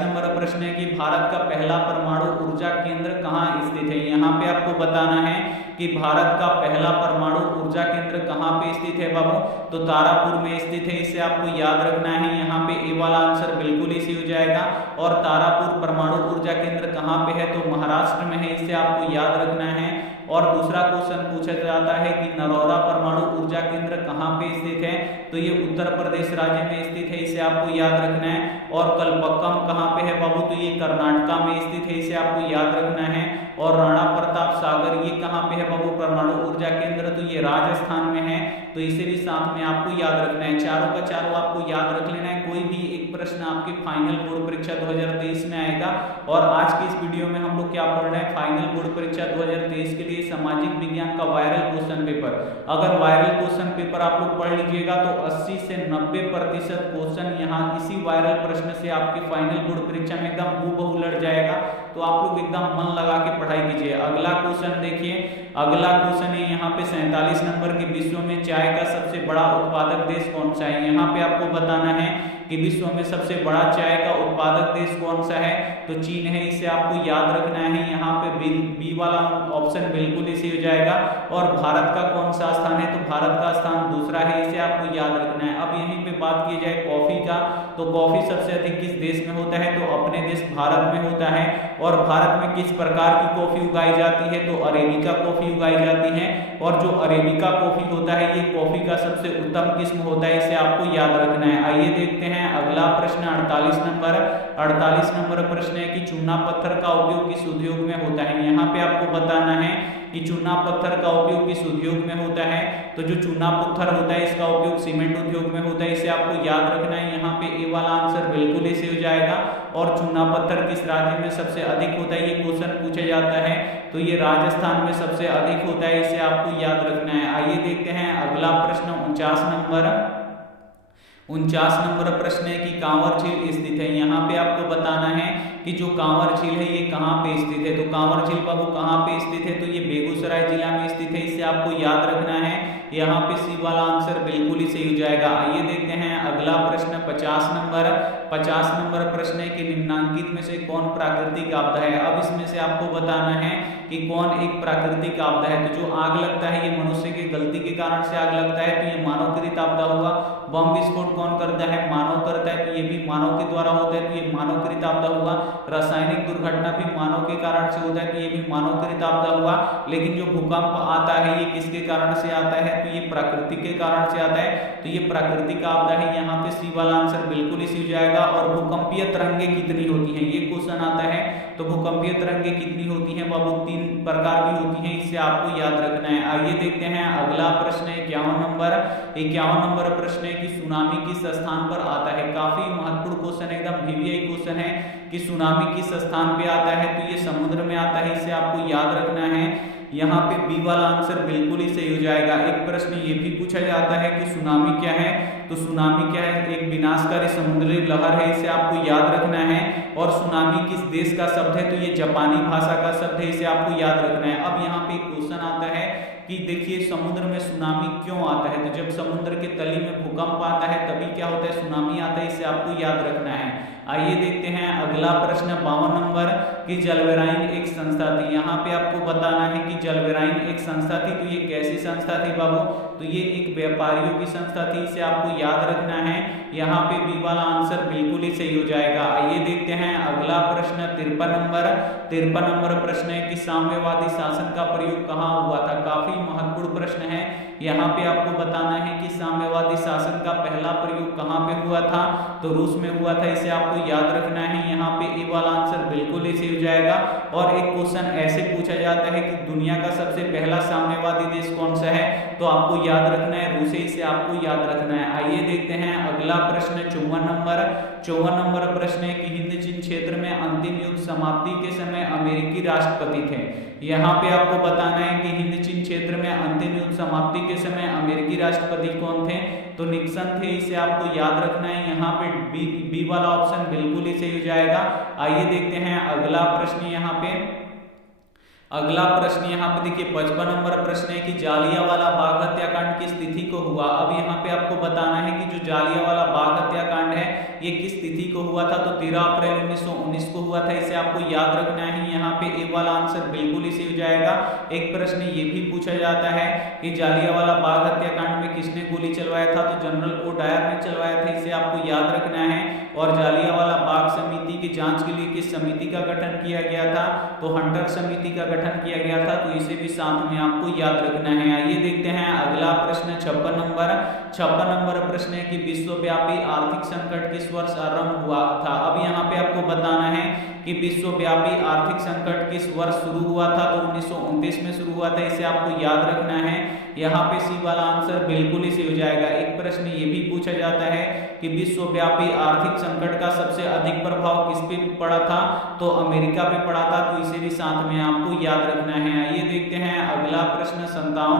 नंबर प्रश्न है कि भारत का पहला परमाणु ऊर्जा केंद्र कहाँ स्थित है। यहाँ पे आपको बताना है कि भारत का पहला परमाणु ऊर्जा केंद्र कहाँ पे स्थित है बाबू, तो तारापुर में स्थित है, इसे आपको याद रखना है। यहाँ पे ए वाला आंसर बिल्कुल इसी हो जाएगा। और तारापुर परमाणु ऊर्जा केंद्र कहाँ पे है, तो महाराष्ट्र में है, इसे आपको याद रखना है। और दूसरा क्वेश्चन पूछा जाता है कि नरौरा परमाणु ऊर्जा केंद्र कहाँ पे स्थित है, तो ये उत्तर प्रदेश राज्य में स्थित है, इसे आपको याद रखना है। और कलपक्कम कहाँ पे है बाबू, तो ये कर्नाटका में स्थित है, इसे आपको याद रखना है। और राणा प्रताप सागर ये कहाँ पे है बाबू परमाणु ऊर्जा केंद्र, तो ये राजस्थान में है, तो इसे भी साथ में आपको याद रखना है। चारों का चारों आपको याद रख लेना है, कोई भी एक प्रश्न आपके फाइनल बोर्ड परीक्षा 2023 में आएगा। और आज की इस वीडियो में हम लोग क्या पढ़ रहे हैं, फाइनल बोर्ड परीक्षा 2023 के लिए सामाजिक विज्ञान का वायरल क्वेश्चन पेपर। अगर वायरल क्वेश्चन पेपर आप लोग पढ़ लीजिएगा तो 80 से 90% क्वेश्चन यहाँ इसी वायरल प्रश्न से आपके फाइनल बोर्ड परीक्षा में एकदम हूबहू लड़ जाएगा, तो आप लोग एकदम मन लगा के पढ़ाई कीजिए। अगला क्वेश्चन देखिए, अगला क्वेश्चन है यहाँ पे 47 नंबर के, विश्व में चाय का सबसे बड़ा उत्पादक देश कौन सा है। यहाँ पे आपको बताना है कि विश्व में सबसे बड़ा चाय का उत्पादक देश कौन सा है, तो चीन है, इसे आपको याद रखना है। यहाँ पे बी वाला ऑप्शन बिल्कुल इसे हो जाएगा। और भारत का कौन सा स्थान है, तो भारत का स्थान दूसरा है, इसे आपको याद रखना है। अब यहीं पे बात की जाए कॉफी का, तो कॉफी सबसे अधिक किस देश में होता है, तो अपने देश भारत में होता है। और भारत में किस प्रकार की कॉफी उगाई जाती है, तो अरेबिका कॉफी उगाई जाती है। और जो अरेबिका कॉफी होता है ये कॉफी का सबसे उत्तम किस्म होता है, इसे आपको याद रखना है। आइए देखते हैं अगला प्रश्न 48 नंबर। 48 नंबर प्रश्न है कि चूना पत्थर का उपयोग किस उद्योग में होता है। यहाँ पे आपको बताना है कि चूना पत्थर का उपयोग किस उद्योग में होता है, तो जो चूना पत्थर होता है इसका उपयोग सीमेंट उद्योग में होता है, इसे आपको याद रखना है। यहाँ पे ए वाला आंसर बिल्कुल इसे हो जाएगा। और चूना पत्थर किस राज्य में सबसे अधिक होता है, ये क्वेश्चन पूछा जाता है, तो ये राजस्थान में सबसे अधिक होता है, इसे आपको याद रखना है। आइए देखते हैं अगला प्रश्न 49 नंबर। 49 नंबर प्रश्न है कि कांवर झील स्थित है। यहाँ पे आपको बताना है कि जो कांवर झील है ये कहाँ पे स्थित है, तो कांवर झील बाबू कहाँ पे स्थित है, तो ये बेगूसराय जिला में स्थित है, इसे आपको याद रखना है। यहाँ पे सी वाला आंसर बिल्कुल ही सही हो जाएगा। आइए देखते हैं अगला प्रश्न 50 नंबर। 50 नंबर प्रश्न है कि निम्नलिखित में से कौन प्राकृतिक आपदा है। अब इसमें से आपको बताना है कि कौन एक प्राकृतिक आपदा है, तो जो आग लगता है ये मनुष्य की गलती के कारण से आग लगता है, तो ये मानवकृत आपदा हुआ। बम विस्फोट कौन करता है, मानव करता है, तो ये भी मानव के द्वारा होता है, तो ये मानवकृत आपदा हुआ। रासायनिक दुर्घटना भी मानव के कारण से होता है, तो ये भी मानवकृत आपदा हुआ। लेकिन जो भूकंप आता है ये किसके कारण से आता है, तो ये प्राकृतिक के कारण से आता है, तो ये प्राकृतिक आपदा है। यहाँ पे सी वाला आंसर बिल्कुल इसी हो जाएगा। और भूकंपीय तरंगे कितनी होती हैं, ये क्वेश्चन आता है, तो भूकंपीय तरंगे कितनी होती हैं बाबू, 3 प्रकार की होती हैं, इसे आपको याद रखना है। आइए देखते हैं अगला प्रश्न 51 नंबर। 51 नंबर प्रश्न है कि सुनामी किस स्थान पर आता है। काफी महत्वपूर्ण क्वेश्चन है, एकदम वीवीआई क्वेश्चन है कि सुनामी किस स्थान पे आता है, तो ये समुद्र में आता है, इसे आपको याद रखना है। यहाँ पे बी वाला आंसर बिल्कुल ही सही हो जाएगा। एक प्रश्न ये भी पूछा जाता है कि सुनामी क्या है, तो सुनामी क्या है, एक विनाशकारी समुद्री लहर है, इसे आपको याद रखना है। और सुनामी किस देश का शब्द है, तो ये जापानी भाषा का शब्द है, इसे आपको याद रखना है। अब यहाँ पे एक क्वेश्चन आता है कि देखिए समुद्र में सुनामी क्यों आता है, तो जब समुद्र के तली में भूकंप आता है तभी क्या होता है, सुनामी आता है, इसे आपको याद रखना है। आइए देखते हैं अगला प्रश्न 52 नंबर कि जलवेराइन एक संस्था थी। यहाँ पे आपको बताना है कि जलवेराइन एक संस्था थी, तो ये कैसी संस्था थी बाबू, तो ये एक व्यापारियों की संस्था थी, इसे आपको याद रखना है। यहाँ पे बी वाला आंसर बिल्कुल ही सही हो जाएगा। आइए देखते हैं अगला प्रश्न 53 नंबर। 53 नंबर प्रश्न है कि साम्यवादी शासन का प्रयोग कहाँ हुआ था। काफी महत्वपूर्ण प्रश्न है। यहाँ पे आपको बताना है कि साम्यवादी शासन का पहला प्रयोग कहाँ पे हुआ था, तो रूस में हुआ था, इसे आपको याद रखना है। यहाँ पे ए वाला आंसर बिल्कुल ही सही हो जाएगा। और एक क्वेश्चन ऐसे पूछा जाता है कि दुनिया का सबसे पहला साम्यवादी देश कौन सा है, तो आपको याद रखना है रूस, इसे आपको याद रखना है। आइए देखते हैं अगला प्रश्न 54 नंबर। 54 नंबर प्रश्न है कि हिंद चीन क्षेत्र में अंतिम युद्ध समाप्ति के समय अमेरिकी राष्ट्रपति थे। यहाँ पे आपको बताना है कि हिंद चीन क्षेत्र में अंतिम युद्ध समाप्ति के समय अमेरिकी राष्ट्रपति कौन थे, तो निक्सन थे, इसे आपको याद रखना है। यहाँ पे बी वाला ऑप्शन बिल्कुल ही सही हो जाएगा। आइए देखते हैं अगला प्रश्न। यहाँ पे अगला प्रश्न यहाँ पे देखिए 55 नंबर प्रश्न है कि जालियांवाला बाग हत्याकांड किस तिथि को हुआ। अब यहाँ पे आपको बताना है कि जो जालियांवाला बाग हत्याकांड है ये किस तिथि को हुआ था, तो 13 अप्रैल 1919 को हुआ था, इसे आपको याद रखना है। यहाँ पे ए वाला आंसर बिल्कुल इसी हो जाएगा। एक प्रश्न ये भी पूछा जाता है कि जालियांवाला बाग हत्याकांड में किसने गोली चलवाया था, तो जनरल ओ डायर ने चलवाया था, इसे आपको याद रखना है। और जालियांवाला बाग समिति की जांच के लिए किस समिति का गठन किया गया था, तो हंटर समिति का गठन किया गया था, तो इसे भी साथ में आपको याद रखना है। आइए देखते हैं अगला प्रश्न 56 नंबर प्रश्न है कि विश्वव्यापी आर्थिक संकट किस वर्ष आरंभ हुआ था। अब यहाँ पे आपको बताना है कि विश्वव्यापी आर्थिक संकट किस वर्ष शुरू हुआ था, तो 1929 में शुरू हुआ था, इसे आपको याद रखना है। यहाँ पे सी वाला आंसर बिल्कुल ही सही हो जाएगा। एक प्रश्न ये भी पूछा जाता है कि विश्वव्यापी आर्थिक संकट का सबसे अधिक प्रभाव किस पे पड़ा था, तो अमेरिका पे पड़ा था, तो इसे भी साथ में आपको याद रखना है। आइए देखते हैं अगला प्रश्न 57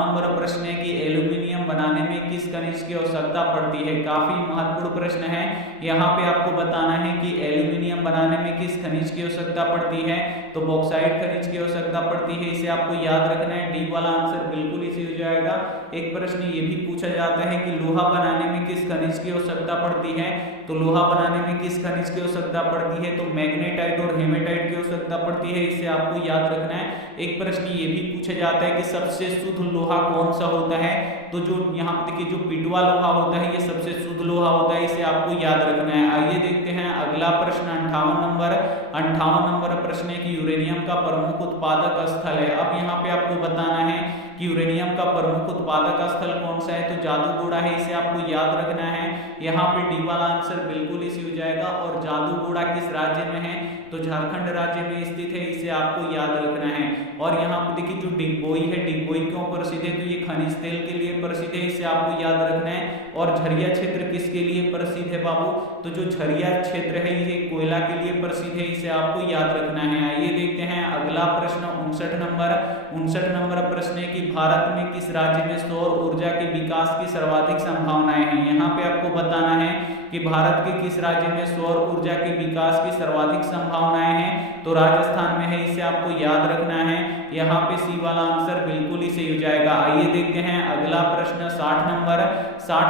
नंबर प्रश्न है कि एल्यूमिनियम बनाने में किस खनिज की आवश्यकता पड़ती है। काफी महत्वपूर्ण प्रश्न है। यहाँ पे आपको बताना है कि एल्यूमिनियम बनाने में किस खनिज की आवश्यकता पड़ती है, तो बॉक्साइट खनिज की आवश्यकता पड़ती है, इसे आपको याद रखना है। डी वाला आंसर बिल्कुल इसी हो जाएगा। एक प्रश्न ये भी पूछा जाता है कि लोहा बनाने में किस खनिज की आवश्यकता पड़ती है, तो लोहा बनाने में किस खनिज की आवश्यकता पड़ती है, तो मैग्नेटाइट और हेमेटाइट की आवश्यकता पड़ती है, इसे आपको याद रखना है। एक प्रश्न ये भी पूछा जाता है कि सबसे शुद्ध लोहा कौन सा होता है, तो जो यहाँ पे देखिए जो पिटवा लोहा होता है ये सबसे शुद्ध लोहा होता है, इसे आपको याद रखना है। आइए देखते हैं अगला प्रश्न 58 नंबर प्रश्न है कि यूरेनियम का प्रमुख उत्पादक स्थल है। अब यहाँ पे आपको बताना है कि यूरेनियम का प्रमुख उत्पादक स्थल कौन सा है, तो जादूगोड़ा है, इसे आपको याद रखना है। यहाँ पे डी वाला आंसर बिल्कुल इसी हो जाएगा। और जादूगोड़ा किस राज्य में है, तो झारखंड राज्य में स्थित है, इसे आपको याद रखना है। और यहाँ पे देखिए जो डिगबोई है, डिगबोई क्यों प्रसिद्ध है, तो ये खनिज तेल के लिए प्रसिद्ध है, इसे आपको याद रखना है। और झरिया क्षेत्र किसके लिए प्रसिद्ध है बाबू, तो जो झरिया क्षेत्र है ये कोयला के लिए प्रसिद्ध है, इसे आपको याद रखना है। आइए देखते हैं अगला प्रश्न 59 नंबर प्रश्न है कि भारत में किस राज्य में सौर ऊर्जा के विकास की सर्वाधिक संभावनाएं हैं। यहाँ पे आपको बताना है कि भारत के किस राज्य में सौर ऊर्जा के विकास की सर्वाधिक संभावनाएं हैं, तो राजस्थान में है, इसे आपको याद रखना है। यहाँ पे सी वाला आंसर बिल्कुल ही सही हो जाएगा। आइए देखते हैं अगला प्रश्न 60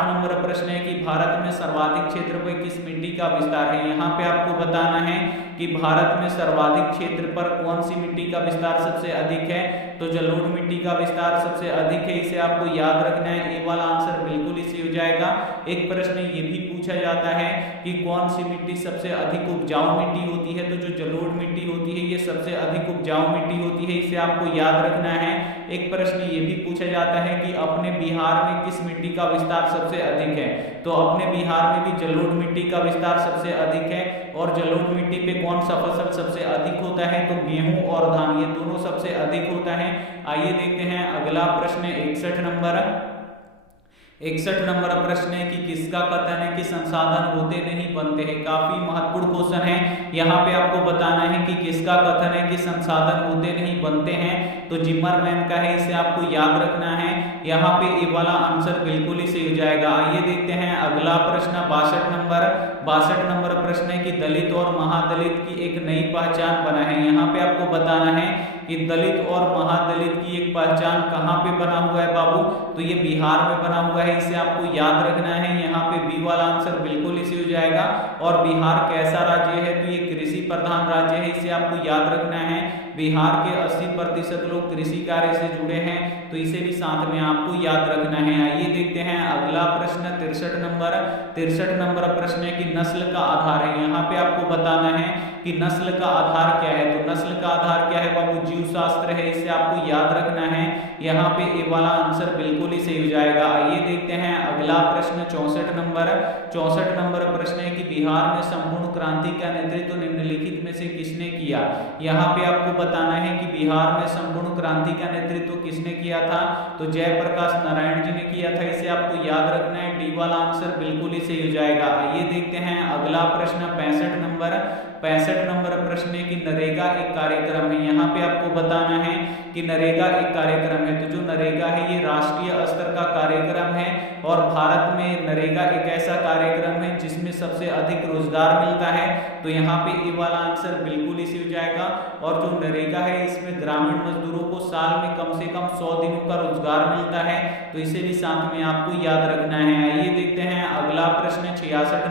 नंबर प्रश्न है कि भारत में सर्वाधिक क्षेत्र पर किस मिट्टी का विस्तार है। यहाँ पे आपको बताना है कि भारत में सर्वाधिक क्षेत्र पर कौन सी मिट्टी का विस्तार सबसे अधिक है, तो जलोढ़ मिट्टी का विस्तार सबसे अधिक है, इसे आपको याद रखना है। ए वाला आंसर बिल्कुल इसी हो जाएगा। एक प्रश्न ये भी पूछा जाता है कि कौन सी मिट्टी सबसे अधिक उपजाऊ मिट्टी होती है, तो जो जलोढ़ मिट्टी होती है ये सबसे अधिक उपजाऊ मिट्टी होती है, इसे आपको याद रखना है। एक प्रश्न ये भी पूछा जाता है कि अपने बिहार में किस मिट्टी का विस्तार सबसे अधिक है, तो अपने बिहार में भी जलोढ़ मिट्टी का विस्तार सबसे अधिक है। और जलोढ़ मिट्टी पे कौन सा फसल सबसे अधिक होता है, तो गेहूं और धान, ये दोनों सबसे अधिक होता है। आइए देखते हैं अगला प्रश्न 61 नंबर प्रश्न है कि किसका कथन है कि संसाधन होते नहीं बनते हैं। काफी महत्वपूर्ण क्वेश्चन है। यहाँ पे आपको बताना है कि किसका कथन है कि संसाधन होते नहीं बनते हैं, तो जिमरमैन का है, इसे आपको याद रखना है। यहाँ पे ए वाला आंसर बिल्कुल ही सही हो जाएगा। आइए देखते हैं अगला प्रश्न 62 नंबर प्रश्न है कि दलित और महादलित की एक नई पहचान बना है। यहाँ पे आपको बताना है कि दलित और महादलित की एक पहचान कहाँ पे बना हुआ है बाबू, तो ये बिहार में बना हुआ है, इसे आपको याद रखना है। यहाँ पे बी वाला आंसर बिल्कुल इसी हो जाएगा। और बिहार कैसा राज्य है, तो ये कृषि प्रधान राज्य है, इसे आपको याद रखना है। बिहार के 80% लोग कृषि कार्य से जुड़े हैं, तो इसे भी साथ में आपको याद रखना है। आइए देखते हैं अगला प्रश्न 63 नंबर प्रश्न है कि नस्ल का आधार है। यहाँ पे आपको बताना है कि नस्ल का आधार क्या है, तो नस्ल का आधार क्या है बाबू, जीव शास्त्र है, इसे आपको याद रखना है। यहाँ पे ए वाला आंसर बिल्कुल ही सही हो जाएगा। आइए देखते हैं अगला प्रश्न 64 नंबर प्रश्न है कि बिहार में संपूर्ण क्रांति का नेतृत्व निम्नलिखित में से किसने किया। यहाँ पे आपको बताना है कि बिहार में संपूर्ण क्रांति का नेतृत्व किसने किया था, तो जयप्रकाश नारायण जी ने किया था, इसे आपको याद रखना है। डी वाला आंसर बिल्कुल ही सही हो जाएगा। आइए देखते हैं अगला प्रश्न 65 नंबर प्रश्न है कि नरेगा एक कार्यक्रम है। यहाँ पे आपको बताना है कि नरेगा एक कार्यक्रम है, तो जो नरेगा है ये राष्ट्रीय स्तर का कार्यक्रम है और भारत में नरेगा एक ऐसा कार्यक्रम है जिसमें सबसे अधिक रोजगार मिलता है, तो यहाँ पे ए वाला आंसर बिल्कुल इसी हो जाएगा। और जो नरेगा है इसमें ग्रामीण मजदूरों को साल में कम से कम 100 दिनों का रोजगार मिलता है, तो इसे भी साथ में आपको याद रखना है। आइए देखते हैं अगला प्रश्न 66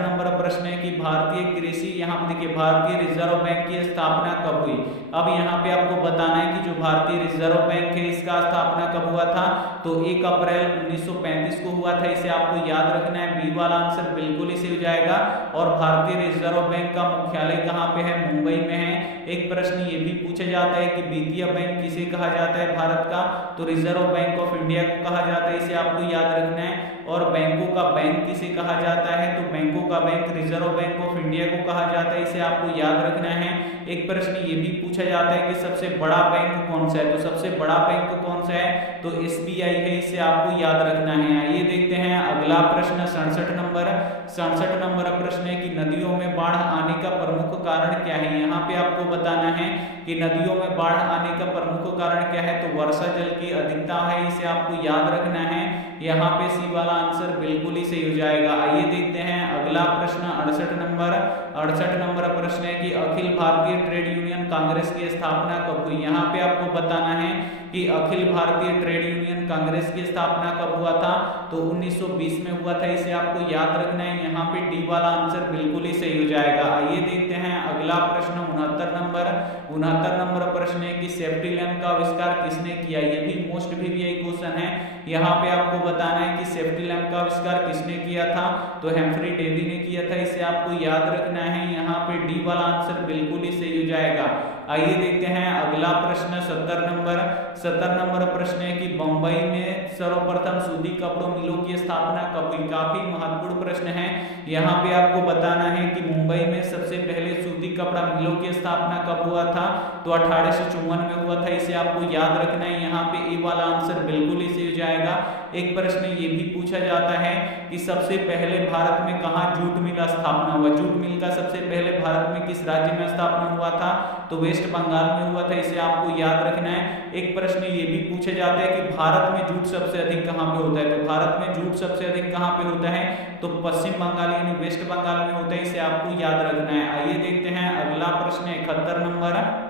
नंबर प्रश्न है कि भारतीय कृषि, यहाँ पे देखिए भारतीय रिजर्व बैंक की स्थापना कब हुई। अब यहाँ पे आपको बताना है कि जो भारतीय रिजर्व बैंक है इसका स्थापना कब हुआ था, तो 1 अप्रैल 1935 को हुआ था, इसे आपको याद रखना है। बी वाला आंसर बिल्कुल इसी हो जाएगा। और भारतीय रिजर्व बैंक का मुख्यालय कहाँ पे है? मुंबई में है। एक प्रश्न ये भी पूछा जाता है कि वित्तीय बैंक किसे कहा जाता है भारत का? तो रिजर्व बैंक ऑफ इंडिया को कहा जाता है, इसे आपको याद रखना है। और बैंकों का बैंक किसे कहा जाता है? तो बैंकों का bank reserve bank of India को कहा जाता है, इसे आपको याद रखना है। एक प्रश्न ये भी पूछा जाता है कि सबसे बड़ा बैंक कौन सा है? तो सबसे बड़ा बैंक कौन सा है? तो SBI है, इसे आपको याद रखना है। आइए देखते हैं अगला प्रश्न 67 नंबर। 67 नंबर प्रश्न है कि नदियों में बाढ़ आने का प्रमुख कारण क्या है? यहाँ पे आपको बताना है कि नदियों में बाढ़ आने का प्रमुख कारण क्या है? तो वर्षा जल की अधिकता है, इसे आपको याद रखना है। यहाँ पे सी वाला आंसर बिल्कुल ही सही हो जाएगा। आइए देखते हैं अगला प्रश्न 68 नंबर। 68 नंबर प्रश्न है कि अखिल भारतीय ट्रेड यूनियन कांग्रेस की स्थापना कब हुई? यहाँ पे आपको बताना है कि अखिल भारतीय ट्रेड यूनियन कांग्रेस की स्थापना कब हुआ था? तो 1920 में हुआ था, इसे आपको याद रखना है। यहाँ पे डी वाला आंसर बिल्कुल ही सही हो जाएगा। आइए देखते हैं अगला प्रश्न 69 नंबर। 69 नंबर प्रश्न है कि सेफ्टी लैंप का आविष्कार किसने किया? ये भी मोस्ट VVI क्वेश्चन है। यहाँ पे आपको बताना है कि सेफ्टी लैंप का आविष्कार किसने किया था? तो हेम्फ्री डेवी ने किया था, इसे आपको याद रखना है। यहाँ पे डी वाला आंसर बिल्कुल ही सही हो जाएगा। आइए देखते हैं अगला प्रश्न 70 नंबर। 70 नंबर प्रश्न है कि बंबई में सर्वप्रथम सूती कपड़ों मिलों की स्थापना कब हुई? काफी महत्वपूर्ण प्रश्न है। यहाँ पे आपको बताना है कि मुंबई में सबसे पहले सूती कपड़ा मिलों की स्थापना कब हुआ था? तो 1854 में हुआ था, इसे आपको याद रखना है। यहाँ पे ए वाला आंसर बिल्कुल ही सही हो जाएगा। एक प्रश्न ये भी पूछा जाता है कि सबसे पहले भारत में कहाँ जूट मिल स्थापना हुआ? जूट मिल का सबसे पहले भारत में किस राज्य में स्थापना हुआ था? तो वेस्ट बंगाल में हुआ था, इसे आपको याद रखना है। एक प्रश्न ये भी पूछा जाता है कि भारत में जूट सबसे अधिक कहाँ पे होता है? तो भारत में जूट सबसे अधिक कहाँ पे होता है? तो पश्चिम बंगाल यानी वेस्ट बंगाल में होता है, इसे आपको याद रखना है। आइए देखते हैं अगला प्रश्न 71 नंबर।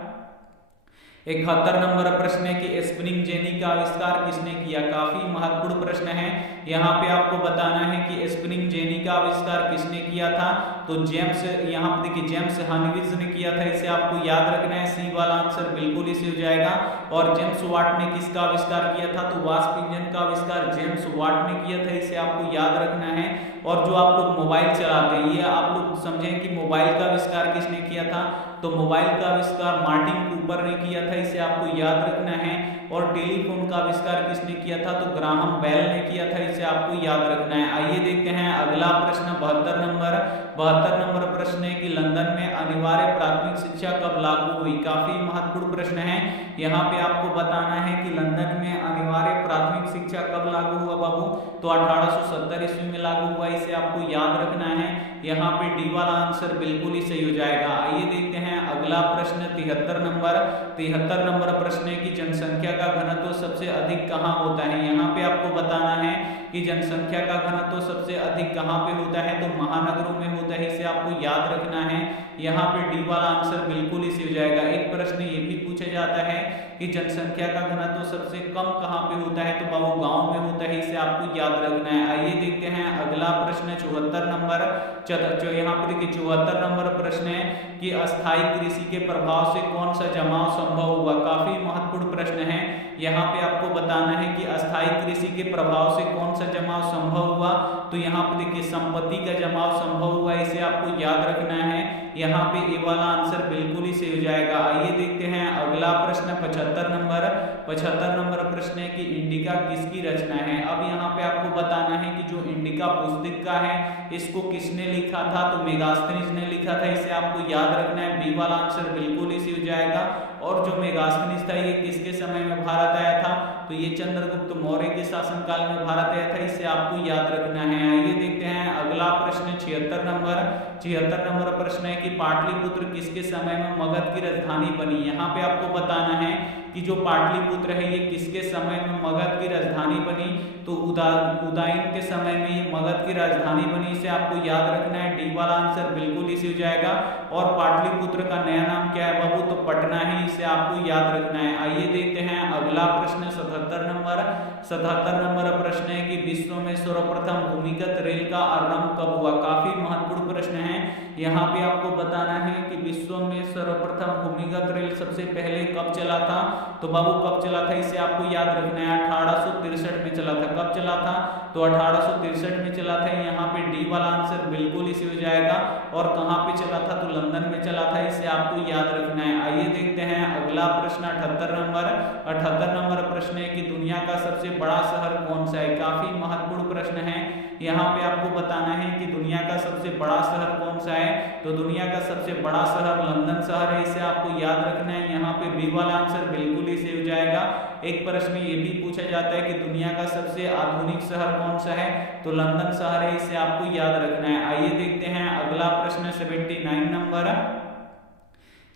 71 नंबर प्रश्न है कि स्पिनिंग जेनी का आविष्कार किसने किया? काफी महत्वपूर्ण प्रश्न है। यहाँ पे आपको बताना है कि स्पिनिंग जेनी का आविष्कार किसने किया था? तो जेम्स, यहाँ पे देखिए जेम्स हर्ग्रीव्स ने किया था, इसे आपको याद रखना है। सी वाला आंसर बिल्कुल इसी हो जाएगा। और जेम्स वाट ने किसका आविष्कार किया था? तो वास्प इंजन का आविष्कार जेम्स वाट ने किया था, इसे आपको याद रखना है। और जो आप लोग मोबाइल चलाते हैं, ये आप लोग समझें कि मोबाइल का आविष्कार किसने किया था? तो मोबाइल का आविष्कार मार्टिन कूपर ने किया था, इसे आपको याद रखना है। और टेलीफोन का आविष्कार किसने किया था? तो ग्राहम बेल ने किया था, इसे आपको याद रखना है। आइए देखते हैं अगला प्रश्न 72 नंबर। 72 नंबर प्रश्न है कि लंदन में अनिवार्य प्राथमिक शिक्षा कब लागू हुई? काफी महत्वपूर्ण प्रश्न है। यहाँ पे आपको बताना है कि लंदन में अनिवार्य प्राथमिक शिक्षा कब लागू हुआ बाबू? तो 1870 ईस्वी में लागू हुआ, इसे आपको याद रखना है। यहाँ पे डी वाला आंसर बिल्कुल ही सही हो जाएगा। आइए देखते हैं अगला प्रश्न 73 नंबर। 73 नंबर प्रश्न है कि जनसंख्या का घनत्व सबसे अधिक कहाँ होता है? यहाँ पे आपको बताना है कि जनसंख्या का घनत्व सबसे अधिक कहाँ पे होता है? तो महानगरों में होता है, इसे आपको याद रखना है। यहाँ पे डी वाला आंसर बिल्कुल ही सही हो जाएगा। एक प्रश्न ये भी पूछा जाता है कि जनसंख्या का घनत्व सबसे कम कहाँ पे होता है? तो बाबू गांव में होता है, इसे आपको याद रखना है। आइए देखते हैं अगला प्रश्न 74 नंबर। यहाँ पर देखिए 74 नंबर प्रश्न है कि अस्थायी कृषि के प्रभाव से कौन सा जमाव संभव हुआ? काफी महत्वपूर्ण प्रश्न है। यहाँ पे आपको बताना है कि अस्थायी कृषि के प्रभाव से कौन सा जमाव संभव हुआ? तो यहाँ पे देखिए संपत्ति का जमाव संभव हुआ, इसे आपको याद रखना है। यहाँ पे ए वाला आंसर बिल्कुल ही सही हो जाएगा। आइए देखते हैं अगला प्रश्न 75 नंबर। 75 नंबर प्रश्न है कि इंडिका किसकी रचना है? अब यहाँ पे आपको बताना है कि जो इंडिका पुस्तिका है इसको किसने लिखा था? तो मेगास्थनीज ने लिखा था, इसे आपको याद रखना है। बी वाला आंसर बिल्कुल ही सही हो जाएगा। और जो मेगास्थनीज था ये किसके समय में भारत आया था? तो ये चंद्रगुप्त मौर्य के शासनकाल में भारत आया था, इसे आपको याद रखना है। आइए देखते हैं अगला प्रश्न 76 नंबर। 76 नंबर प्रश्न है कि पाटलिपुत्र किसके समय में मगध की राजधानी बनी? यहाँ पे आपको बताना है कि जो पाटलिपुत्र है ये किसके समय में मगध की राजधानी बनी? तो उदयन के समय में ये मगध की राजधानी बनी, इसे आपको याद रखना है। डी वाला आंसर बिल्कुल इसी हो जाएगा। और पाटलिपुत्र का नया नाम क्या है बाबू? तो पटना है, इसे आपको याद रखना है। आइए देखते हैं अगला प्रश्न 77 नंबर। 77 नंबर प्रश्न है कि विश्व में सर्वप्रथम भूमिगत रेल का आरंभ कब हुआ? काफी महत्वपूर्ण प्रश्न है। यहाँ पे आपको बताना है कि विश्व में सर्वप्रथम भूमिगत रेल सबसे पहले कब चला था, तो बाबू कब चला था इसे आपको याद रखना है, 1863 में चला था। कब चला था, तो 1863 में चला था। यहाँ पे डी वाला आंसर बिल्कुल इसी हो जाएगा। और कहाँ पे चला था, तो लंदन में चला था, इसे आपको याद रखना है। आइए देखते हैं अगला प्रश्न 78 नंबर। 78 नंबर प्रश्न है कि दुनिया का सबसे बड़ा शहर कौन सा है। काफी महत्वपूर्ण प्रश्न है। यहाँ पे आपको बताना है कि दुनिया का सबसे बड़ा शहर कौन सा है, तो दुनिया का सबसे बड़ा शहर लंदन शहर है, इसे आपको याद रखना है। यहाँ पे बी वाला आंसर बिल्कुल इसे हो जाएगा। एक प्रश्न ये भी पूछा जाता है कि दुनिया का सबसे आधुनिक शहर कौन सा है, तो लंदन शहर है, इसे आपको याद रखना है। आइए देखते हैं अगला प्रश्न 79 नंबर।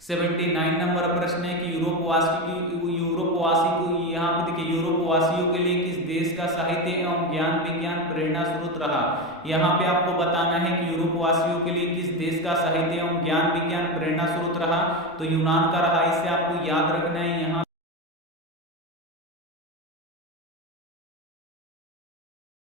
79 नंबर प्रश्न है कि यूरोपवासी को यहाँ पे देखिए, यूरोपवासियों के लिए किस देश का साहित्य एवं ज्ञान विज्ञान प्रेरणा स्रोत रहा। यहाँ पे आपको बताना है कि यूरोपवासियों के लिए किस देश का साहित्य एवं ज्ञान विज्ञान प्रेरणा स्रोत रहा, तो यूनान का रहा, इसे आपको याद